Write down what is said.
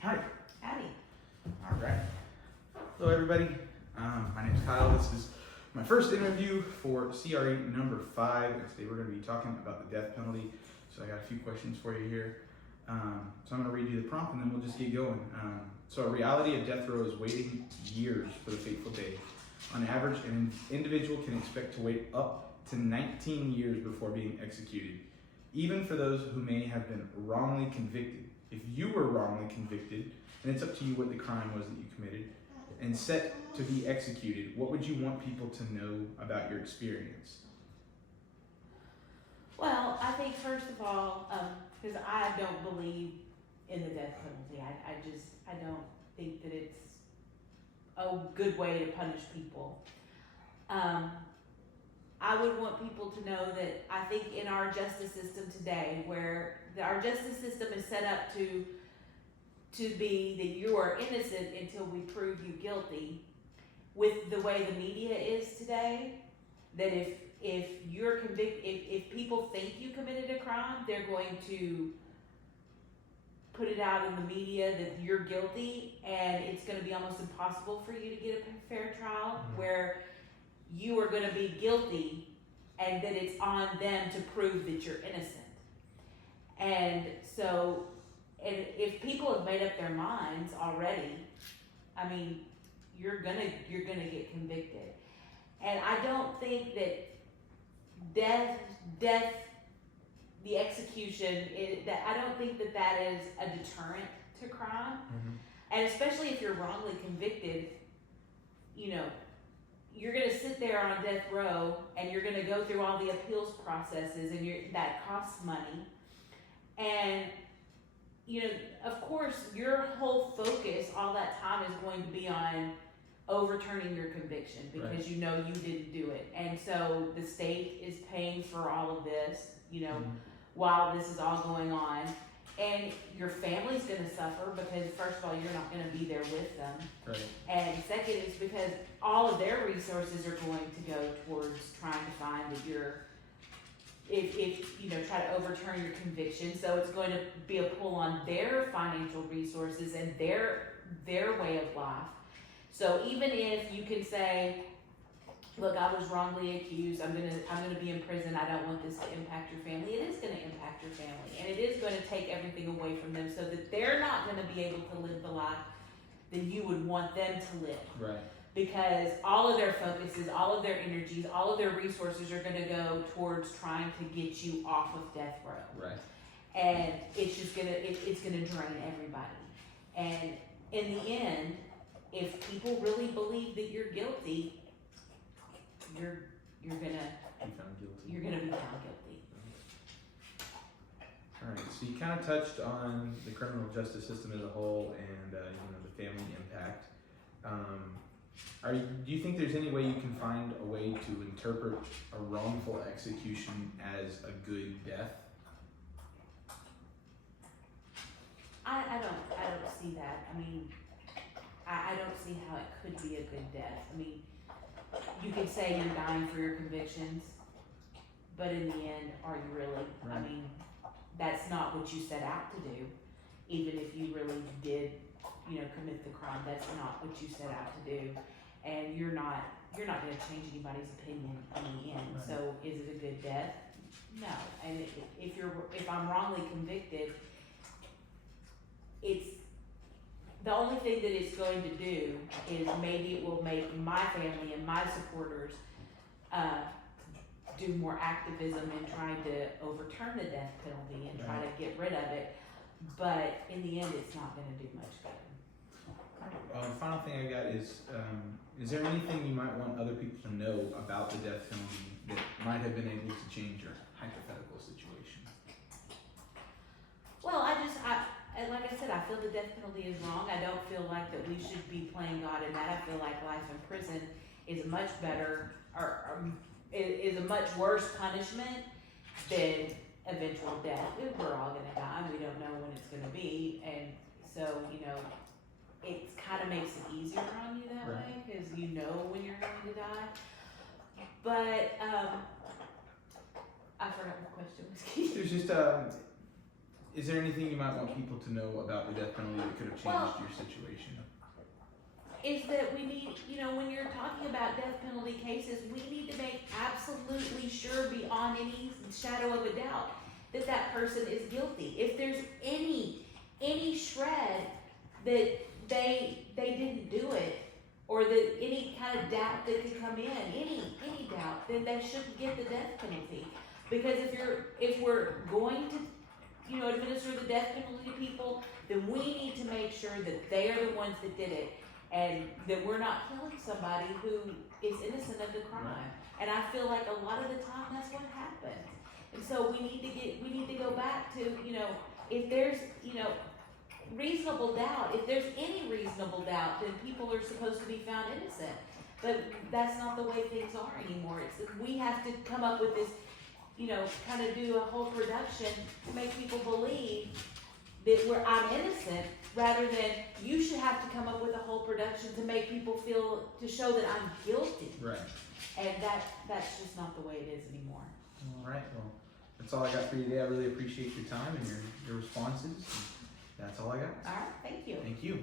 Howdy. Howdy. All right. Hello, everybody. My name is Kyle. This is my first interview for CRE number 5. And today we're going to be talking about the death penalty. So I got a few questions for you here. So I'm going to read you the prompt and then we'll just get going. So a reality of death row is waiting years for the fateful day. On average, an individual can expect to wait up to 19 years before being executed, even for those who may have been wrongly convicted. If you were wrongly convicted, and it's up to you what the crime was that you committed, and set to be executed, what would you want people to know about your experience? Well, I think first of all, because I don't believe in the death penalty. I don't think that it's a good way to punish people. I would want people to know that I think in our justice system today, where our justice system is set up to be that you are innocent until we prove you guilty, with the way the media is today, that if you're convicted, if people think you committed a crime, they're going to put it out in the media that you're guilty, and it's going to be almost impossible for you to get a fair trial, where you are going to be guilty and that it's on them to prove that you're innocent. And so, and if people have made up their minds already, I mean, you're gonna get convicted. And I don't think that death, the execution, I don't think that is a deterrent to crime. And especially if you're wrongly convicted, you know, you're gonna sit there on death row and you're gonna go through all the appeals processes, and that costs money. And you know, of course, your whole focus all that time is going to be on overturning your conviction, because you know you didn't do it. And so the state is paying for all of this, you know, while this is all going on. And your family's going to suffer because, first of all, you're not going to be there with them. Right. And second is because all of their resources are going to go towards trying to find that if you know, try to overturn your conviction. So it's going to be a pull on their financial resources and their way of life. So even if you can say, look, I was wrongly accused, I'm gonna be in prison, I don't want this to impact your family, it is gonna impact your family. And it is gonna take everything away from them, so that they're not gonna be able to live the life that you would want them to live. Right. Because all of their focuses, all of their energies, all of their resources are gonna go towards trying to get you off of death row. Right. And it's just it's gonna drain everybody. And in the end, if people really believe that you're guilty, you're gonna be found guilty. All right. So you kind of touched on the criminal justice system as a whole, and the family impact. Do you think there's any way you can find a way to interpret a wrongful execution as a good death? I don't see that. I mean, I don't see how it could be a good death. I mean, you could say you're dying for your convictions, but in the end, are you really? Right. I mean, that's not what you set out to do. Even if you really did, commit the crime, that's not what you set out to do. And you're not going to change anybody's opinion in the end. Right. So is it a good death? No. And if I'm wrongly convicted, it's the only thing that it's going to do is maybe it will make my family and my supporters do more activism in trying to overturn the death penalty and try to get rid of it. But in the end, it's not going to do much good. The final thing I got is there anything you might want other people to know about the death penalty that might have been able to change your hypothetical situation? Well, like I said, I feel the death penalty is wrong. I don't feel like that we should be playing God in that. I feel like life in prison is a much better, or is a much worse punishment than eventual death. We're all going to die. We don't know when it's going to be. And so, it kind of makes it easier on you that way, because you know when you're going to die. But I forgot what the question was. It was just is there anything you might want people to know about the death penalty that could have changed your situation? Is that we need, when you're talking about death penalty cases, we need to make absolutely sure beyond any shadow of a doubt that that person is guilty. If there's any shred that they didn't do it, or that any kind of doubt that could come in, any doubt, then they shouldn't get the death penalty. Because if we're going to, administer the death penalty to people, then we need to make sure that they are the ones that did it, and that we're not killing somebody who is innocent of the crime. And I feel like a lot of the time that's what happens. And so we need to go back to, if there's, reasonable doubt, if there's any reasonable doubt, then people are supposed to be found innocent. But that's not the way things are anymore. We have to come up with this, kind of do a whole production to make people believe that I'm innocent, rather than you should have to come up with a whole production to make people to show that I'm guilty. Right. And that's just not the way it is anymore. All right. Well, that's all I got for you today. I really appreciate your time and your responses. That's all I got. All right. Thank you. Thank you.